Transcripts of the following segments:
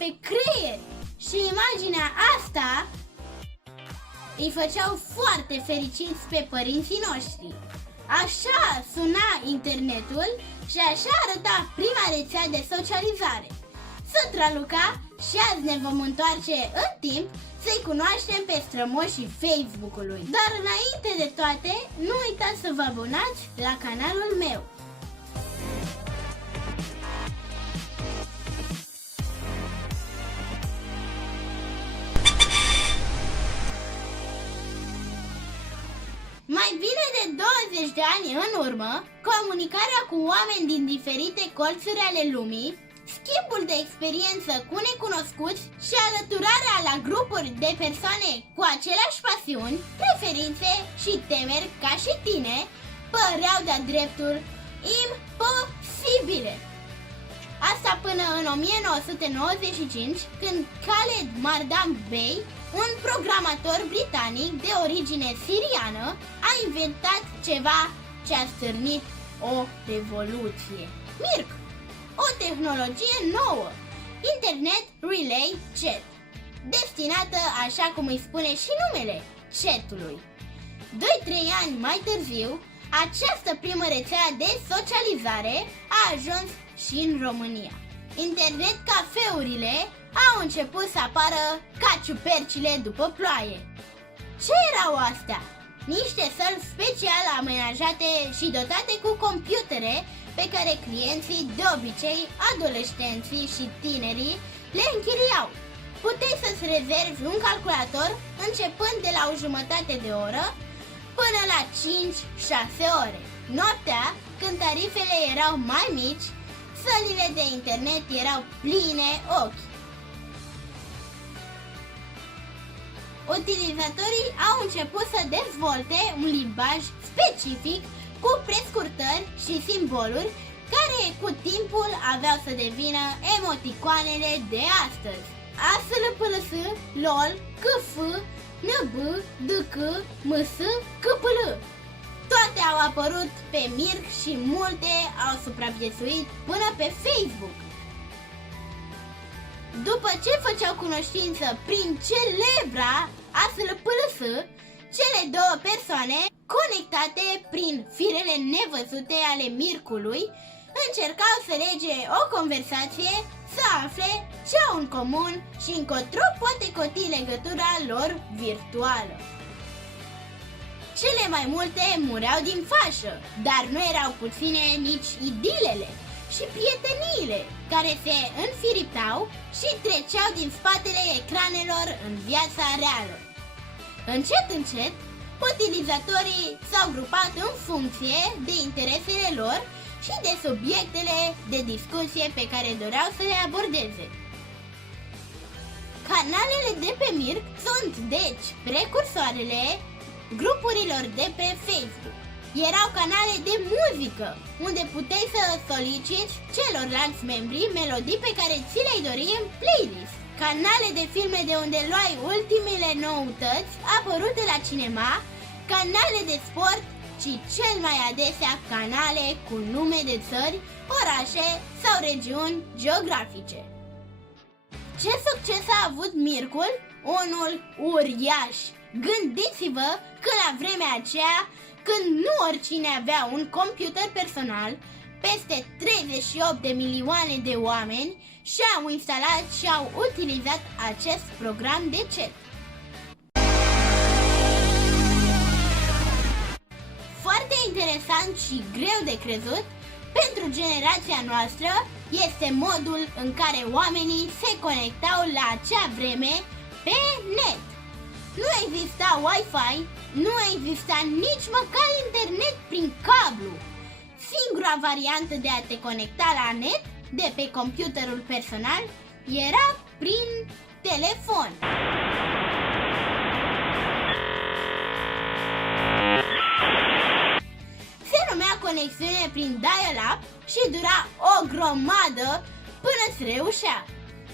pe creier și imaginea asta îi făceau foarte fericiți pe părinții noștri. Așa suna internetul și așa arăta prima rețea de socializare. Sunt Raluca și azi ne vom întoarce în timp să-i cunoaștem pe strămoșii Facebook-ului. Dar înainte de toate, nu uitați să vă abonați la canalul meu. Mai bine de 20 de ani în urmă, comunicarea cu oameni din diferite colțuri ale lumii, schimbul de experiență cu necunoscuți și alăturarea la grupuri de persoane cu aceleași pasiuni, preferințe și temeri ca și tine, păreau de-a dreptul imposibile. Asta până în 1995, când Khaled Mardam Bey, un programator britanic de origine siriană, a inventat ceva ce a stârnit o revoluție. MIRC, o tehnologie nouă, Internet Relay Chat, destinată, așa cum îi spune și numele, chatului. 2-3 ani mai târziu, această primă rețea de socializare a ajuns și în România. Internet cafeurile au început să apară ca ciupercile după ploaie. Ce erau astea? Niște săli special amenajate și dotate cu computere pe care clienții, de obicei adolescenții și tinerii, le închiriau. Puteai să-ți rezervi un calculator începând de la o jumătate de oră până la 5-6 ore. Noaptea, când tarifele erau mai mici, sălile de internet erau pline ochi. Utilizatorii au început să dezvolte un limbaj specific cu prescurtări și simboluri care cu timpul aveau să devină emoticoanele de astăzi. ASLPLS, LOL, KF, NB, DK, MS, KPL. Toate au apărut pe MIRC și multe au supraviețuit până pe Facebook. După ce făceau cunoștință prin celebra ASLPLS, cele două persoane, conectate prin firele nevăzute ale MIRC-ului, încercau să lege o conversație, să afle ce au în comun și încotro poate coti legătura lor virtuală. Cele mai multe mureau din fașă, dar nu erau puține nici idilele și prieteniile care se înfiriptau și treceau din spatele ecranelor în viața reală. Încet, încet, utilizatorii s-au grupat în funcție de interesele lor și de subiectele de discuție pe care doreau să le abordeze. Canalele de pe MIRC sunt, deci, precursoarele grupurilor de pe Facebook. Erau canale de muzică, unde puteai să soliciți celorlalți membri melodii pe care ți le-ai dori în playlist. Canale de filme de unde luai ultimele noutăți apărute la cinema, canale de sport și cel mai adesea canale cu nume de țări, orașe sau regiuni geografice. Ce succes a avut MIRC-ul? Unul uriaș! Gândiți-vă că la vremea aceea, când nu oricine avea un computer personal, peste 38 de milioane de oameni și-au instalat și au utilizat acest program de chat. Foarte interesant și greu de crezut, pentru generația noastră este modul în care oamenii se conectau la acea vreme pe net. Nu exista Wi-Fi, nu exista nici măcar internet prin cablu. Singura variantă de a te conecta la net de pe computerul personal era prin telefon. Se numea conexiune prin dial-up și dura o grămadă până îți reușea.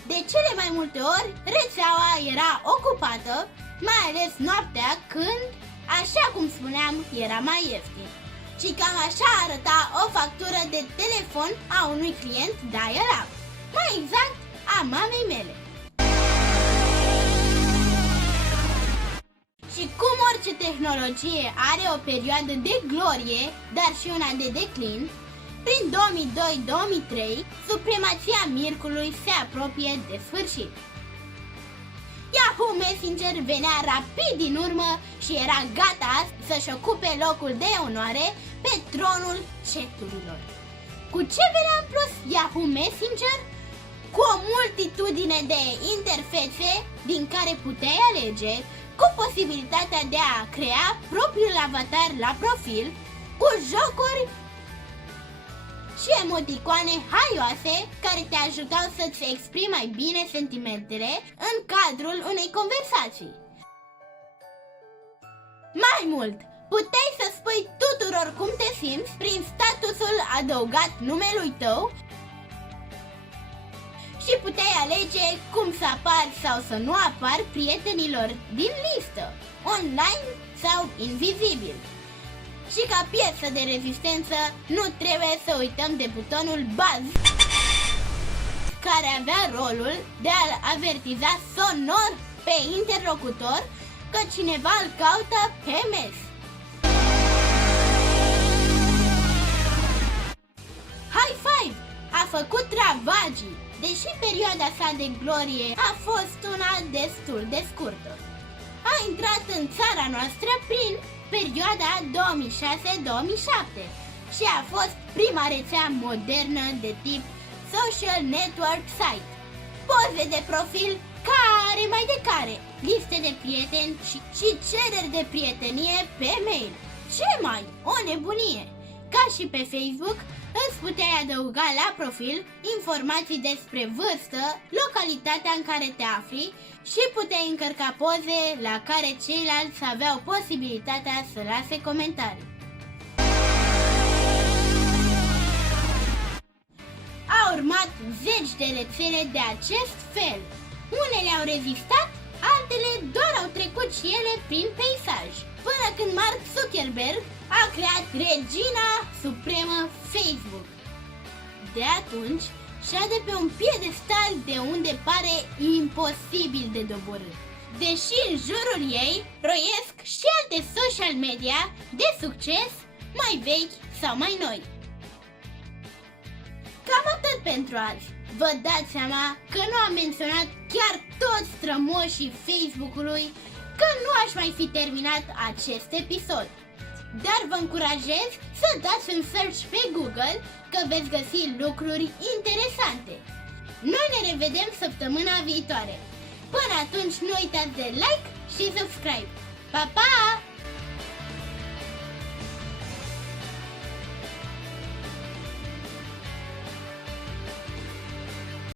De cele mai multe ori, rețeaua era ocupată, mai ales noaptea când, așa cum spuneam, era mai ieftin. Și cam așa arăta o factură de telefon a unui client dial-up. Mai exact, a mamei mele. Și cum orice tehnologie are o perioadă de glorie, dar și una de declin, prin 2002-2003, supremația Mircului se apropie de sfârșit. Yahoo Messenger venea rapid din urmă și era gata să-și ocupe locul de onoare pe tronul chaturilor. Cu ce venea în plus Yahoo Messenger? Cu o multitudine de interfețe din care puteai alege, cu posibilitatea de a crea propriul avatar la profil, cu jocuri și emoticoane haioase care te ajutau să-ți exprimi mai bine sentimentele în cadrul unei conversații. Mai mult, puteai să spui tuturor cum te simți prin statusul adăugat numelui tău și puteai alege cum să apari sau să nu apari prietenilor din listă, online sau invizibil. Și ca piesă de rezistență, nu trebuie să uităm de butonul Buzz, care avea rolul de a-l avertiza sonor pe interlocutor că cineva îl caută pe mes. High Five a făcut ravagii, deși perioada sa de glorie a fost una destul de scurtă. A intrat în țara noastră prin perioada 2006-2007 și a fost prima rețea modernă de tip social network site. Poze de profil care mai de care, liste de prieteni și cereri de prietenie pe mail. Ce mai? O nebunie! Ca și pe Facebook, îți puteai adăuga la profil informații despre vârstă, localitatea în care te afli și puteai încărca poze la care ceilalți aveau posibilitatea să lase comentarii. Au urmat zeci de rețele de acest fel. Unele au rezistat, altele doar au trecut și ele prin peisaj, până când Mark Zuckerberg a creat regina supremă Facebook. De atunci, șade pe un piedestal de unde pare imposibil de doborât, deși în jurul ei roiesc și alte social media de succes, mai vechi sau mai noi. Cam atât pentru azi. Vă dați seama că nu am menționat chiar toți strămoșii Facebook-ului, că nu aș mai fi terminat acest episod. Dar vă încurajez să dați un search pe Google, că veți găsi lucruri interesante. Noi ne revedem săptămâna viitoare. Până atunci nu uitați de like și subscribe. Pa, pa!